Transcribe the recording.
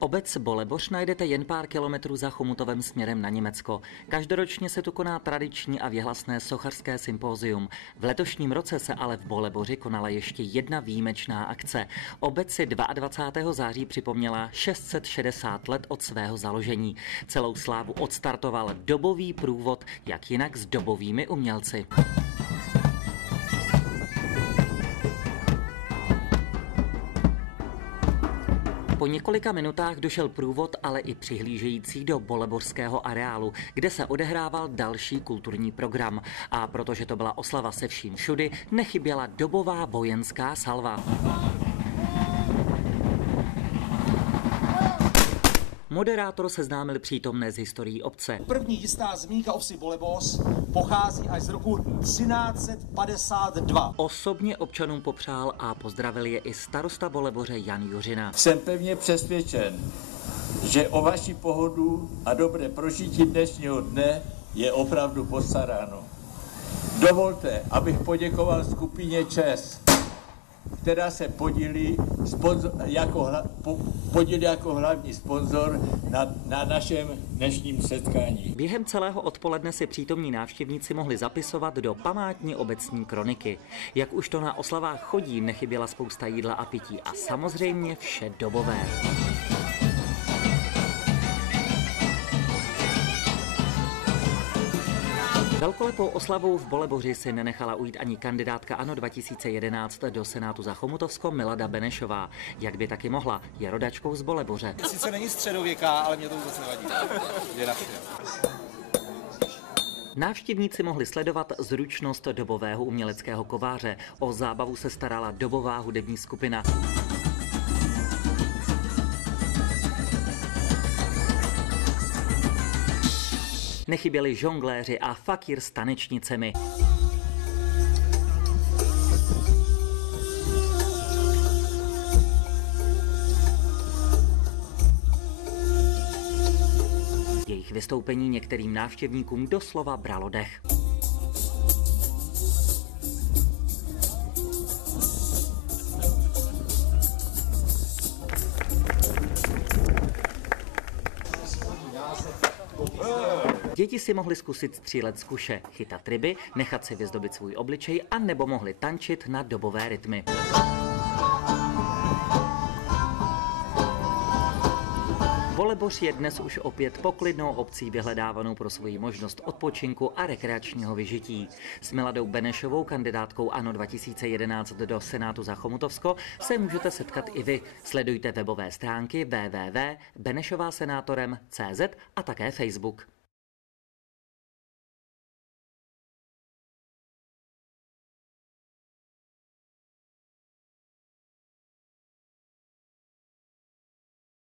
Obec Boleboř najdete jen pár kilometrů za Chomutovem směrem na Německo. Každoročně se tu koná tradiční a věhlasné sochařské sympózium. V letošním roce se ale v Boleboři konala ještě jedna výjimečná akce. Obec si 22. září připomněla 660 let od svého založení. Celou slávu odstartoval dobový průvod, jak jinak s dobovými umělci. Po několika minutách došel průvod, ale i přihlížející do bolebořského areálu, kde se odehrával další kulturní program. A protože to byla oslava se vším všudy, nechyběla dobová vojenská salva. Moderátor seznámil přítomné s historií obce. První jistá zmínka o vsi Boleboř pochází až z roku 1352. Osobně občanům popřál a pozdravil je i starosta Boleboře Jan Juřina. Jsem pevně přesvědčen, že o vaši pohodu a dobré prožití dnešního dne je opravdu postaráno. Dovolte, abych poděkoval skupině ČES, která se podílí jako hlavní sponzor na našem dnešním setkání. Během celého odpoledne si přítomní návštěvníci mohli zapisovat do památní obecní kroniky. Jak už to na oslavách chodí, nechyběla spousta jídla a pití a samozřejmě vše dobové. Velkolepou oslavou v Boleboři si nenechala ujít ani kandidátka ANO 2011 do Senátu za Chomutovsko Milada Benešová. Jak by taky mohla, je rodačkou z Boleboře. Sice není středověká, ale mě to vůbec nevadí. Je naše. Návštěvníci mohli sledovat zručnost dobového uměleckého kováře. O zábavu se starala dobová hudební skupina. Nechyběli žongléři a fakír s tanečnicemi. Jejich vystoupení některým návštěvníkům doslova bralo dech. Děti si mohly zkusit střílet z kuše, chytat ryby, nechat si vyzdobit svůj obličej a nebo mohli tančit na dobové rytmy. Boleboř je dnes už opět poklidnou obcí vyhledávanou pro svoji možnost odpočinku a rekreačního vyžití. S Miladou Benešovou, kandidátkou ANO 2011 do Senátu za Chomutovsko, se můžete setkat i vy. Sledujte webové stránky www.benešovasenátorem.cz a také Facebook.